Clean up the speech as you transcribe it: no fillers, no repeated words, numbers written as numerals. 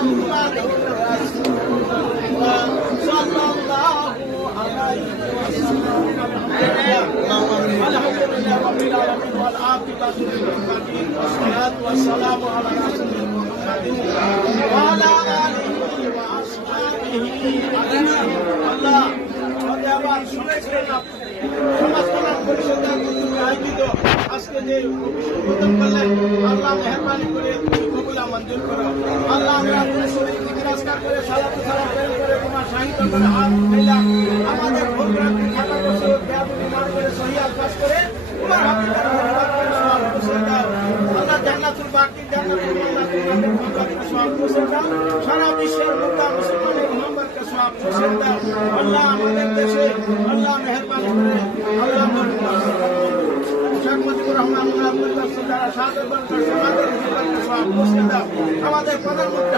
محمد صلى الله عليه وسلم. الحمد لله رب العالمين والعاقبة للمتقين والصلاة والسلام على رسول محمد وعلى آله وأصحابه أجمعين. الله আবার শুনেছিলেন সমাজ কল্যাণ পরিষদের আয়োজিত আজকে যে উদ্বোধন করলেন, আল্লাহ মেহরবানি করে তুমি কবুলা মঞ্জুর করো। আল্লাহ আমরা আপনার শরীর তিরস্কার করে সালাত সালাম প্রেরণ করে তোমার সাহিত্য করে হাত মিলাম আমাদের ভুল ভ্রান্তি খাতা বছর বেয়াদবি মার করে সহি আলফাজ করে তোমার হাবিবের মহব্বত করে সওয়াব পৌঁছে দাও। আল্লাহ জান্নাতুল বাকি জান্নাতুল মাওলা তোমাদের মহব্বতকে সওয়াব পৌঁছে দাও। সারা বিশ্বের মুক্তা মুসলমানের মহব্বতকে সওয়াব পৌঁছে দাও। আল্লাহ আমাদের দেশে আল্লাহ মেহরবানি করে আল্লাহ শেখ মুজিবুর রহমান যারা সাহায্য করেন আমাদের প্রধানমন্ত্রী